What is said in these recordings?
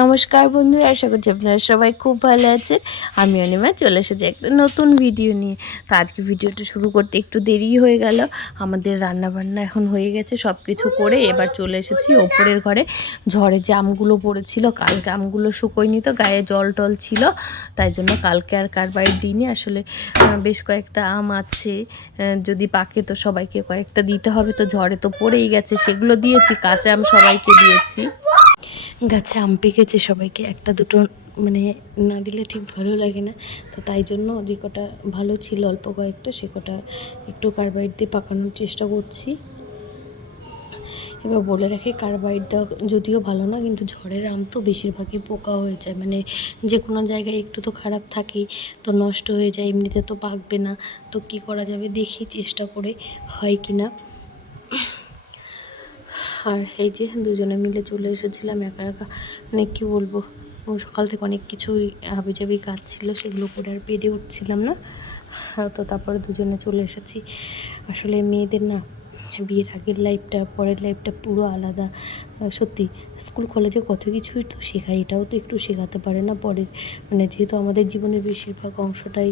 নমস্কার বন্ধুরা, আশা করছি আপনারা সবাই খুব ভালো আছেন। আমি অনিমা চলে এসেছি একটা নতুন ভিডিও নিয়ে। তো আজকে ভিডিওটা শুরু করতে একটু দেরি হয়ে গেল। আমাদের রান্নাবান্না এখন হয়ে গেছে, সব কিছু করে এবার চলে এসেছি ওপরের ঘরে। ঝড়ে যে আমগুলো পড়েছিল, কালকে আমগুলো শুকোয়নি, তো গায়ে জল টল ছিল, তাই জন্য কালকে আর কারবাইট দিইনি। আসলে বেশ কয়েকটা আম আছে, যদি পাকে তো সবাইকে কয়েকটা দিতে হবে, তো ঝড়ে তো পড়েই গেছে, সেগুলো দিয়েছি। কাঁচা আম সবাইকে দিয়েছি। গাছে আম পেকেছে, সবাইকে একটা দুটো মানে না দিলে ঠিক ভালো লাগে না, তো তাই জন্য যে কটা ভালো ছিল অল্প কয়েকটা, সে কটা একটু কার্বাইড দিয়ে পাকানোর চেষ্টা করছি। এবার বলে রাখি, কার্বাইড দেওয়া যদিও ভালো না, কিন্তু ঝড়ের আম তো বেশিরভাগই পোকা হয়ে যায়, মানে যে কোনো জায়গায় একটু তো খারাপ থাকেই, তো নষ্ট হয়ে যায়, এমনিতে তো পাকবে না। তো কি করা যাবে দেখি চেষ্টা করে হয় কি না। আর এই যে দুজনে মিলে চলে এসেছিলাম একা একা, মানে কী বলবো, সকাল থেকে অনেক কিছুই হাবিজাবি কাজ ছিল, সেগুলো করে আর পেরে উঠছিলাম না। তো তারপরে দুজনে চলে এসেছি। আসলে মেয়েদের না বিয়ের আগের লাইফটা পরের লাইফটা পুরো আলাদা। সত্যি স্কুল কলেজে কত কিছুই তো শেখায়, এটাও তো একটু শেখাতে পারে না পরে, মানে যেহেতু আমাদের জীবনের বেশিরভাগ অংশটাই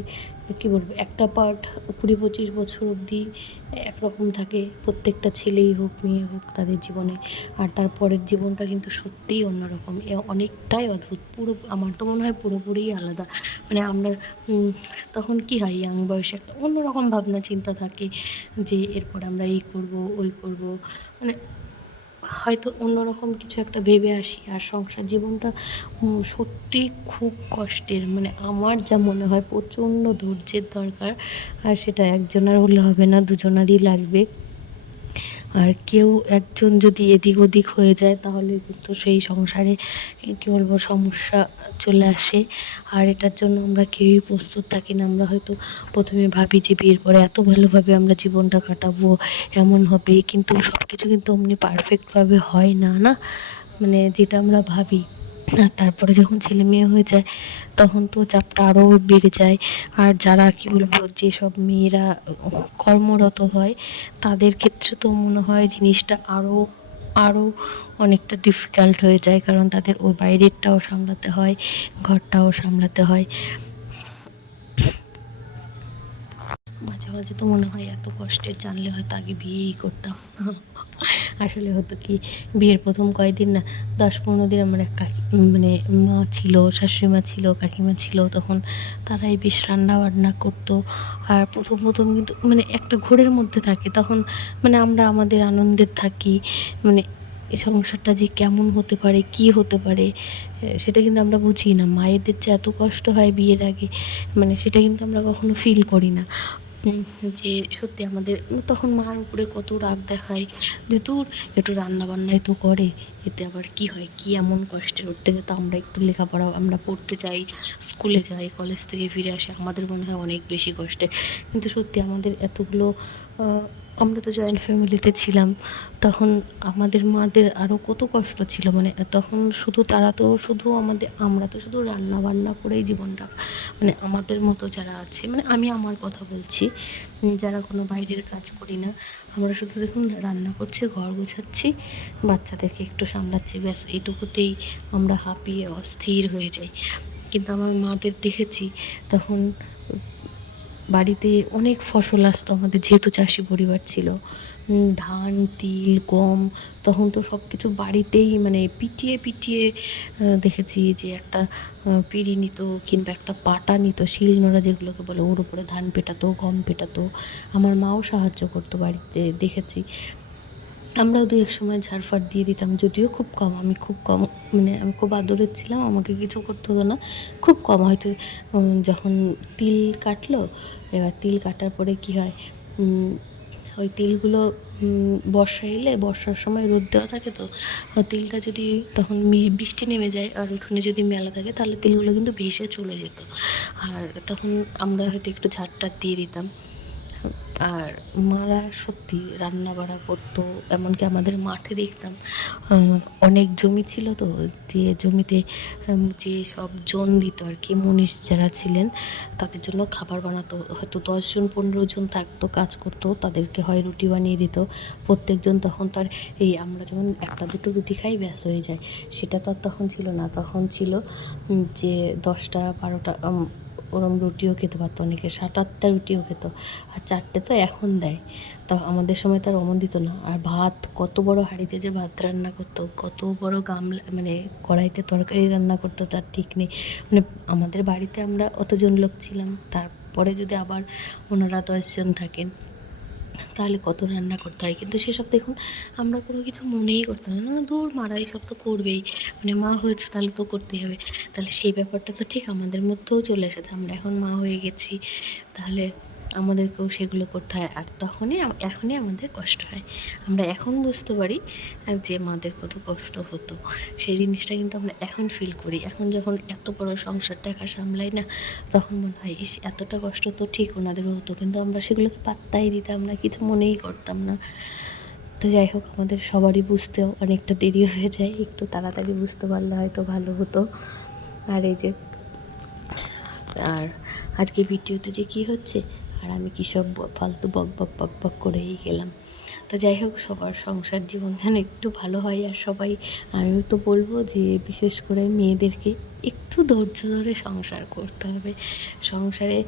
কী বলবো, একটা পার্ট 20-25 বছর অবধি একরকম থাকে, প্রত্যেকটা ছেলেই হোক মেয়ে হোক তাদের জীবনে। আর তারপরের জীবনটা কিন্তু সত্যিই অন্যরকম, অনেকটাই অদ্ভুত, পুরো আমার তো মনে হয় পুরোপুরিই আলাদা। মানে আমরা তখন কি হয়, ইয়াং বয়সে একটা অন্যরকম ভাবনা চিন্তা থাকে যে এরপর আমরা এই করব ওই করব, মানে হয়তো অন্যরকম কিছু একটা ভেবে আসি। আর সংসার জীবনটা সত্যিই খুব কষ্টের, মানে আমার যা মনে হয় প্রচণ্ড ধৈর্যের দরকার। আর সেটা একজনের হলে হবে না, দুজনারই লাগবে। আর কেউ একজন যদি এদিক ওদিক হয়ে যায় তাহলে কিন্তু সেই সংসারে কী বলবো সমস্যা চলে আসে। আর এটার জন্য আমরা কেউই প্রস্তুত থাকি না। আমরা হয়তো প্রথমে ভাবি যে বিয়ের পরে এত ভালোভাবে আমরা জীবনটা কাটাবো, এমন হবে, কিন্তু সব কিছু কিন্তু অমনি পারফেক্টভাবে হয় না, না মানে যেটা আমরা ভাবি। আর তারপরে যখন ছেলে মেয়ে হয়ে যায় তখন তো চাপটা আরও বেড়ে যায়। আর যারা কী বলবো, যেসব মেয়েরা কর্মরত হয় তাদের ক্ষেত্রে তো মনে হয় জিনিসটা আরও আরও অনেকটা ডিফিকাল্ট হয়ে যায়, কারণ তাদের ওই বাইরেরটাও সামলাতে হয়, ঘরটাও সামলাতে হয়। মাঝে মাঝে তো মনে হয় এত কষ্টের জানলে হয়তো আগে বিয়েই করতাম। আসলে হতো কি, বিয়ের প্রথম কয়েকদিন না 10-15 দিন আমার এক কাকি মানে মা ছিল, শাশুড়ি মা ছিল, কাকিমা ছিল, তখন তারাই বেশ রান্না বান্না করতো। আর প্রথম প্রথম কিন্তু মানে একটা ঘোরের মধ্যে থাকে তখন, মানে আমরা আমাদের আনন্দের থাকি, মানে এই সংসারটা যে কেমন হতে পারে, কি হতে পারে, সেটা কিন্তু আমরা বুঝি না। মায়েদের যে এত কষ্ট হয় বিয়ের আগে, মানে সেটা কিন্তু আমরা কখনো ফিল করি না। যে সত্যি আমাদের তখন মার উপরে কত রাগ দেখায় যে দূর, একটু রান্নাবান্নাই তো করে, এতে আবার কি হয়, কি এমন কষ্টের। ওর থেকে তো আমরা একটু লেখাপড়া আমরা পড়তে যাই, স্কুলে যাই, কলেজ থেকে ফিরে আসি, আমাদের মনে হয় অনেক বেশি কষ্টের। কিন্তু সত্যি আমাদের এতগুলো আমরা তো জয়েন্ট ফ্যামিলিতে ছিলাম, তখন আমাদের মাদের আরও কত কষ্ট ছিল। মানে তখন শুধু তারা তো শুধু আমরা তো শুধু রান্না বান্না করেই জীবনটা, মানে আমাদের মতো যারা আছে, মানে আমি আমার কথা বলছি, যারা কোনো বাইরের কাজ করি না, আমরা শুধু দেখুন রান্না করছি, ঘর গোছাচ্ছি, বাচ্চাদেরকে একটু সামলাচ্ছি, ব্যাস এইটুকুতেই আমরা হাঁপিয়ে অস্থির হয়ে যাই। কিন্তু আমার মাদের দেখেছি তখন বাড়িতে অনেক ফসল আসতো আমাদের, যেহেতু চাষি পরিবার ছিল, ধান, তিল, গম, তখন তো সব কিছু বাড়িতেই, মানে পিটিয়ে পিটিয়ে দেখেছি যে একটা পিঁড়ি নিত, কিংবা একটা পাটা নিত, শিলনোড়া যেগুলোকে বলে, ওর উপরে ধান পেটাতো, গম পেটাতো। আমার মাও সাহায্য করতো বাড়িতে, দেখেছি। আমরাও দু এক সময় ঝাড়ফাড় দিয়ে দিতাম, যদিও খুব কম, আমি খুব কম, মানে আমি খুব আদরের ছিলাম, আমাকে কিছু করতে হতো না, খুব কম। হয়তো যখন তিল কাটলো, এবার তিল কাটার পরে কী হয়, ওই তিলগুলো বর্ষা এলে, বর্ষার সময় রোদ দেওয়া থাকে, তো তিলটা যদি তখন বৃষ্টি নেমে যায় আর উঠোনে যদি মেলা থাকে, তাহলে তিলগুলো কিন্তু ভেসে চলে যেত। আর তখন আমরা হয়তো একটু ঝাড়টার দিয়ে দিতাম। আর মারা সত্যি রান্না বাড়া করতো। এমনকি আমাদের মাঠে দেখতাম অনেক জমি ছিল তো, যে জমিতে যে সব জন দিত আর কি, মুনিশ যারা ছিলেন তাদের জন্য খাবার বানাতো। হয়তো 10 জন 15 জন থাকতো, কাজ করতো, তাদেরকে হয় রুটি বানিয়ে দিত প্রত্যেকজন। তখন তার এই আমরা যেমন একটা দুটো রুটি খাই ব্যাস হয়ে যায়, সেটা তো আর তখন ছিল না। তখন ছিল যে 10টা 12টা ওরম রুটিও খেতে পারতো, অনেকে 7-8টা রুটিও খেত। আর 4টে তো এখন দেয়, তা আমাদের সময় তার অমন দিত না। আর ভাত কত বড় হাঁড়িতে যে ভাত রান্না করতো, কত বড় গামলা মানে কড়াইতে তরকারি রান্না করতো তার ঠিক নেই। মানে আমাদের বাড়িতে আমরা অতজন লোক ছিলাম, তারপরে যদি আবার ওনারা 10 জন থাকেন তাহলে কত রান্না করতে হয়। কিন্তু সেসব দেখুন আমরা কোনো কিছু মনেই করতাম না, দূর মারা এইসব তো করবেই, মানে মা হয়েছে তাহলে তো করতেই হবে। তাহলে সেই ব্যাপারটা তো ঠিক আমাদের মধ্যেও চলে এসেছে, আমরা এখন মা হয়ে গেছি, তাহলে আমাদেরকেও সেগুলো করতে হয়। আর এখনই আমাদের কষ্ট হয়, আমরা এখন বুঝতে পারি যে মাদের কত কষ্ট হতো। সেই জিনিসটা কিন্তু আমরা এখন ফিল করি, এখন যখন এত বড় সংসারটা একা সামলাই না, তখন মনে হয় ইস এতটা কষ্ট তো ঠিক ওনাদেরও হতো, কিন্তু আমরা সেগুলোকে পাত্তাই দিতাম না, কিছু মনেই করতাম না। তো যাই হোক, আমাদের সবারই বুঝতেও অনেকটা দেরি হয়ে যায়, একটু তাড়াতাড়ি বুঝতে পারলে হয়তো ভালো হতো। আর এই যে আর আজকে ভিডিওতে যে কী হচ্ছে, আর আমি কী সব ফালতু বক বক বক বক করেই গেলাম। তো যাই হোক, সবার সংসার জীবন যেন একটু ভালো হয়। আর সবাই, আমিও তো বলবো যে বিশেষ করে মেয়েদেরকে একটু ধৈর্য ধরে সংসার করতে হবে। সংসারে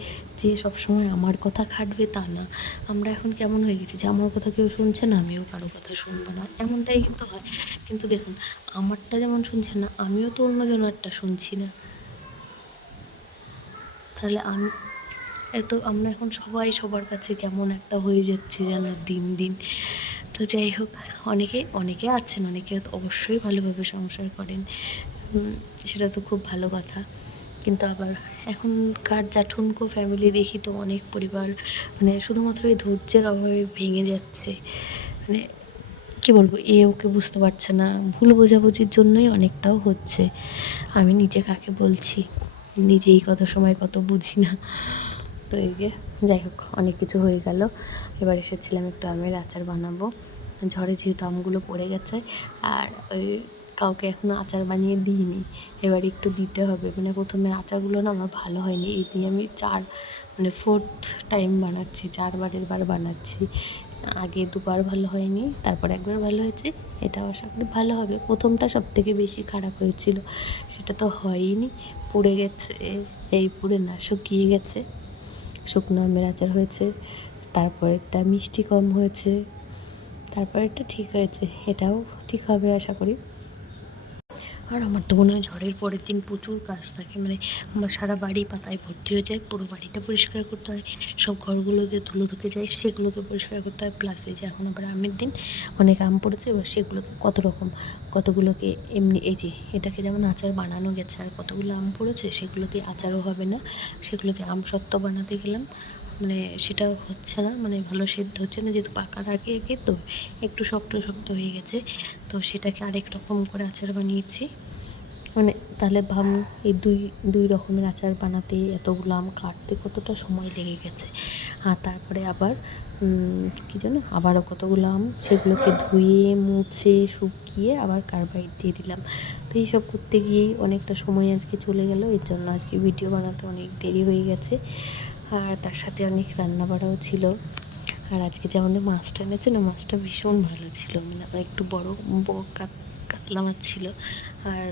যে সবসময় আমার কথা খাটবে তা না। আমরা এখন কেমন হয়ে গেছি যে আমার কথা কেউ শুনছে না, আমিও কারো কথা শুনবো না, এমনটাই কিন্তু হয়। কিন্তু দেখুন, আমারটা যেমন শুনছে না, আমিও তো অন্যজনেরটা শুনছি না। তাহলে আমরা এখন সবাই সবার কাছে কেমন একটা হয়ে যাচ্ছে যেন দিন দিন। তো যাই হোক, অনেকে আছেন, অনেকে তো অবশ্যই ভালোভাবে সংসার করেন, সেটা তো খুব ভালো কথা। কিন্তু আবার এখনকার যা ঠুনকো ফ্যামিলি দেখি, তো অনেক পরিবার মানে শুধুমাত্র এই ধৈর্যের অভাবে ভেঙে যাচ্ছে। মানে কী বলবো, ওকে বুঝতে পারছে না, ভুল বোঝাবুঝির জন্যই অনেকটাও হচ্ছে। আমি নিজে কাকে বলছি, নিজেই কত সময় কত বুঝি না। তো এই যে যাই হোক, অনেক কিছু হয়ে গেল। এবার এসেছিলাম একটু আমের আচার বানাবো, ঝড়ে যেহেতু আমগুলো পড়ে গেছে। আর ওই কাউকে এখনও আচার বানিয়ে দিইনি, এবার একটু দিতে হবে। মানে প্রথমে আচারগুলো না আমার ভালো হয়নি, এই নিয়ে আমি 4th টাইম বানাচ্ছি, 4বারের বানাচ্ছি। আগে 2বার ভালো হয়নি, তারপর একবার ভালো হয়েছে, এটাও আশা করি ভালো হবে। প্রথমটা সবথেকে বেশি খারাপ হয়েছিল, সেটা তো হয়ইনি, পুড়ে গেছে, পুড়ে না শুকিয়ে গেছে। শুকনো আমের আচার হয়েছে, তারপরেরটা মিষ্টি কম হয়েছে, তারপরেরটা ঠিক হয়েছে, এটাও ঠিক হবে আশা করি। আর আমার তো মনে হয় ঝড়ের পরের দিন প্রচুর কাজ থাকে, মানে আমার সারা বাড়ি পাতায় ভর্তি হয়ে যায়, পুরো বাড়িটা পরিষ্কার করতে হয়, সব ঘরগুলোতে ধুলো ঢুকে যায় সেগুলোকে পরিষ্কার করতে হয়। প্লাস এই যে এখন আবার আমের দিন, অনেক আম পড়েছে, এবার সেগুলোকে কতগুলোকে এমনি এই যে এটাকে যেমন আচার বানানো গেছে, আর কতগুলো আম পড়েছে সেগুলো দিয়ে আচারও হবে না, সেগুলো দিয়ে আমসত্ত্ব বানাতে গেলাম, মানে সেটাও হচ্ছে না, মানে ভালো সেদ্ধ হচ্ছে না, যেহেতু পাকার আগে আগে তো একটু শক্ত শক্ত হয়ে গেছে। তো সেটাকে আরেক রকম করে আচার বানিয়েছি। মানে তাহলে ভাবুন, এই দুই রকমের আচার বানাতে এতগুলো আম কাটতে কতটা সময় লেগে গেছে। আর তারপরে আবার কী যেন আবারও কতগুলো আম, সেগুলোকে ধুয়ে মুছে শুকিয়ে আবার কার্বাইড দিয়ে দিলাম। তো এইসব করতে গিয়েই অনেকটা সময় আজকে চলে গেল, এর জন্য আজকে ভিডিও বানাতে অনেক দেরি হয়ে গেছে। আর তার সাথে অনেক রান্নাবাড়াও ছিল। আর আজকে যে আমাদের মাছটা এনেছে না, মাছটা ভীষণ ভালো ছিল, মানে একটু বড় কাতলা মাছ ছিল। আর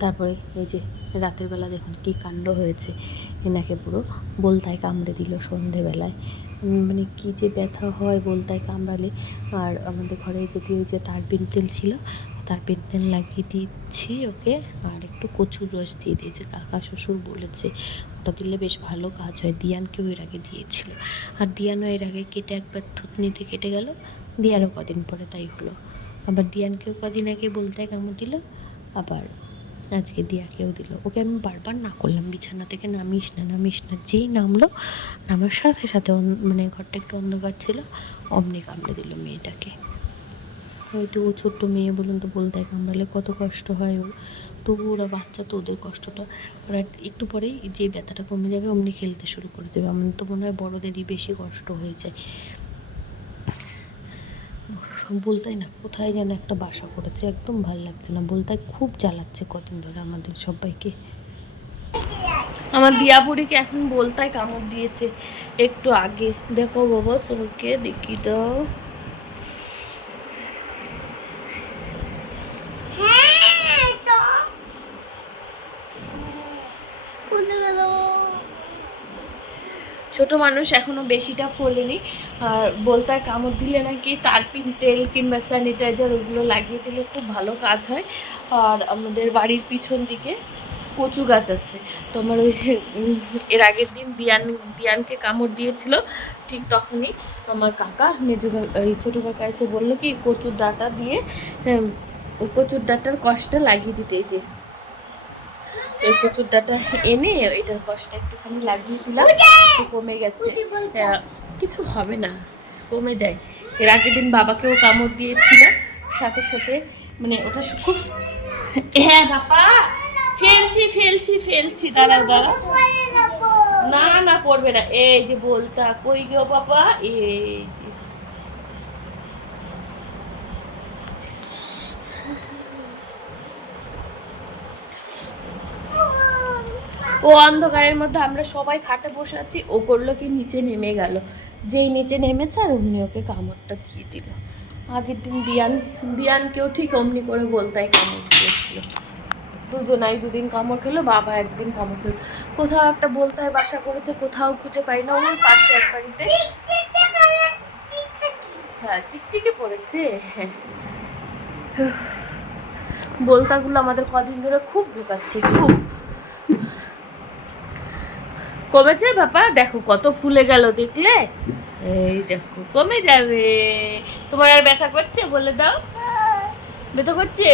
তারপরে এই যে রাতের বেলা দেখুন কী কাণ্ড হয়েছে, এনাকে পুরো বোলতায় কামড়ে দিল সন্ধেবেলায়। মানে কী যে ব্যথা হয় বোলতায় কামড়ালে। আর আমাদের ঘরে যদি ওই যে তারপিন তেল ছিল, তারপিন তেল লাগিয়ে দিচ্ছি ওকে, আর একটু কচুর রস দিয়ে দিয়েছে, কাকা শ্বশুর বলেছে ওটা দিলে বেশ ভালো কাজ হয়। দিয়ানকেও এর আগে দিয়েছিল, আর দিয়ানও এর আগে কেটে একবার থুতনিতে কেটে গেল, দিয়ারও কদিন পরে তাই হলো। আবার দিয়ানকেও কদিন আগে বোলতায় কামড় দিল, আবার আজকে দিয়াকেও দিল। ওকে আমি বারবার না করলাম, বিছানা থেকে নামিস না নামিস না, যেই নামলো নামার সাথে সাথে মানে ঘরটা একটু অন্ধকার ছিল, অমনি কামড়ে দিল মেয়েটাকে। হয়তো ও ছোট্ট মেয়ে বলুন তো, বলতে কামড়ালে কত কষ্ট হয় ওর, তবু ওরা বাচ্চা তো, ওদের কষ্টটা ওরা একটু পরেই যে ব্যথাটা কমে যাবে অমনি খেলতে শুরু করে দেবে। আমার তো মনে হয় বড়োদেরই বেশি কষ্ট হয়ে যায়। বলতাই না কোথায় যেন একটা বাসা করেছে, একদম ভালো লাগছে না। বলতাই খুব জ্বালাচ্ছে কদিন ধরে আমাদের সবাইকে। আমার দিয়াপুরিকে এখন বলতাই কামড় দিয়েছে একটু আগে। দেখো বাবা, সবাইকে দেখি দাও। ছোট মানুষ এখনো বেশিটা ফোলেনি। আর বলতায় কামড় দিলে নাকি তারপিন তেল কিংবা স্যানিটাইজার ওগুলো লাগিয়ে দিলে খুব ভালো কাজ হয়। আর আমাদের বাড়ির পিছন দিকে কচু গাছ আছে। তো আমার ওই এর আগের দিন দিয়ানকে কামড় দিয়েছিল, ঠিক তখনই আমার কাকা মেজু এই ছোটো কাকা এসে বললো কি কচুর ডাঁটা দিয়ে কচুর ডাঁটার কষটা লাগিয়ে দিতে। যে এই কচুর ডাঁটা এনে এটার কষটা একটুখানি লাগিয়ে দিলাম, কমে গেছে। কিছু হবে না, কমে যায়। এর আগের দিন বাবাকেও কামড় দিয়েছিল সাথে সাথে, মানে ওটা খুব। হ্যাঁ বাবা, ফেলছি ফেলছি ফেলছি, দাঁড়াও দাঁড়াও। না না পড়বে না। এই যে বলতা কই গো বাবা, এই যে ও অন্ধকারের মধ্যে আমরা সবাই খাটে বসে আছি, ও করলো কি নিচে নেমে গেল। যেই নিচে নেমেছে আর অমনি ওকে কামড়টা দিয়ে দিল। আগের দিন দিয়ানকেও ঠিক অমনি করে বলতাই কামড় দিয়েছিল। দুজনাই দুদিন কামড় খেলো, বাবা একদিন কামড় খেলো। কোথাও একটা বলতায় বাসা করেছে, কোথাও খুঁজে পাই না। ওই পাশে এক বাড়িতে, হ্যাঁ টিকটিকি পড়েছে। হ্যাঁ, বলতাগুলো আমাদের কদিন ধরে খুব ঢোকাচ্ছে, খুব। কমেছে বাবা, দেখো কত ফুলে গেল দেখলে। এই দেখো কমে যাবে। তোমার আর ব্যথা করছে বলে দাও, ব্যথা করছে?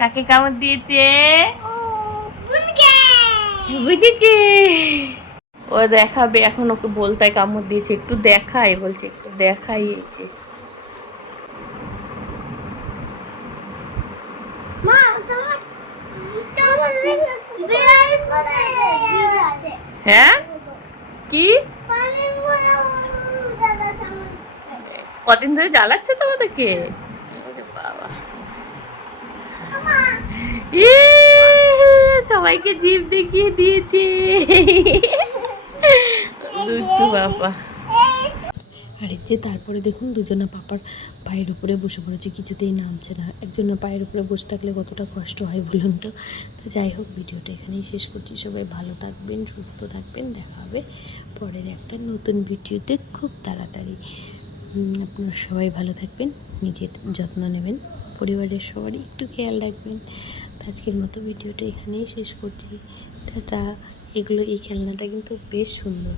কাকে কামড় দিয়েছে? বুঝিকে ও দেখাবে এখন, ওকে বলতায় কামড় দিয়েছে, একটু দেখাই বলছে, একটু দেখাইছে। হ্যাঁ কি কদিন ধরে জ্বালাচ্ছে তোমাদেরকে? বাবা, সবাইকে জিভ দেখিয়ে দিয়েছে বাবা। আর যে তারপরে দেখুন দুজনা পাপার পায়ের উপরে বসে পড়েছে, কিছুতেই নামছে না। একজনের পায়ের উপরে বসে থাকলে কতটা কষ্ট হয় বলুন তো। তো যাই হোক, ভিডিওটা এখানেই শেষ করছি। সবাই ভালো থাকবেন, সুস্থ থাকবেন। দেখা হবে পরের একটা নতুন ভিডিওতে খুব তাড়াতাড়ি। আপনারা সবাই ভালো থাকবেন, নিজের যত্ন নেবেন, পরিবারের সবারই একটু খেয়াল রাখবেন। তো আজকের মতো ভিডিওটা এখানেই শেষ করছি। টাটা। এই খেলনাটা কিন্তু বেশ সুন্দর,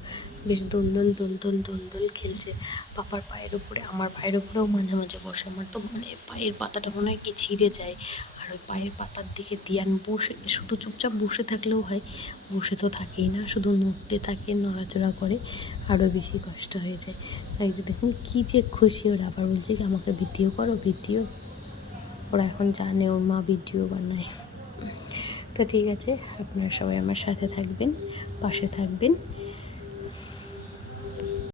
বেশ দোল দোল দোল দোল দোল দোল খেলছে পাপার পায়ের উপরে। আমার পায়ের উপরেও মাঝে মাঝে বসে। আমার তো মানে পায়ের পাতাটা মনে হয় কি ছিঁড়ে যায়। আর ওই পায়ের পাতার দিকে দিয়ান বসে, শুধু চুপচাপ বসে থাকলেও হয়, বসে তো থাকেই না, শুধু নড়তে থাকে, নড়াচড়া করে, আরও বেশি কষ্ট হয়ে যায়। এই যে দেখুন কী যে খুশি ওরা। আবার বলছে কি আমাকে ভিডিও করো, ভিডিও। ওরা এখন জানে ওর মা ভিডিও বানায়। তো ঠিক আছে, আপনারা সবাই আমার সাথে থাকবেন, পাশে থাকবেন।